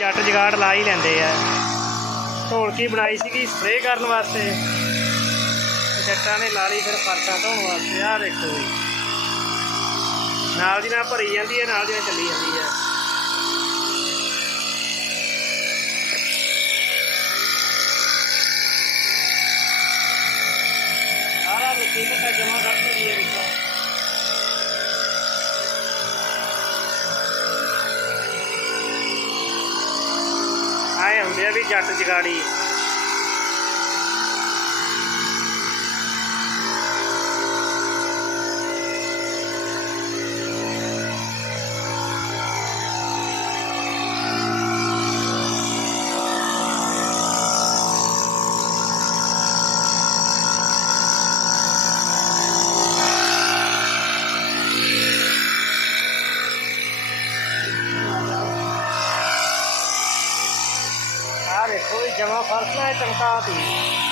ਜੱਟ ਜਗਾੜ ਲਾ ਹੀ ਲੈਂਦੇ ਆ। ਢੋਲਕੀ ਬਣਾਈ ਸੀਗੀ ਸਪਰੇਅ ਕਰਨ ਵਾਸਤੇ। ਜੱਟਾਂ ਨੇ ਲਾ ਲਈ ਫਿਰ ਫਰਸ਼ਾਂ ਧੋਣ ਵਾਸਤੇ। ਆਹ ਦੇਖੋ ਜੀ। ਨਾਲ ਦੀ ਨਾਲ ਭਰੀ ਜਾਂਦੀ ਹੈ, ਨਾਲ ਦੀ ਨਾਲ ਚੱਲੀ ਜਾਂਦੀ ਹੈ। ਸਾਰਾ ਮਿੱਟੀ ਘੱਟਾ ਜਮਾ ਕਰਦੀ ਹੈ। ਵਿੱਚੋਂ ਹੁੰਦੇ ਆ ਵੀ ਜੱਟ ਜਗਾੜੀ। ਦੇਖੋ ਜਮਾ ਫਰਸ਼ ਨਾਲ ਚਮਕਾਤੀ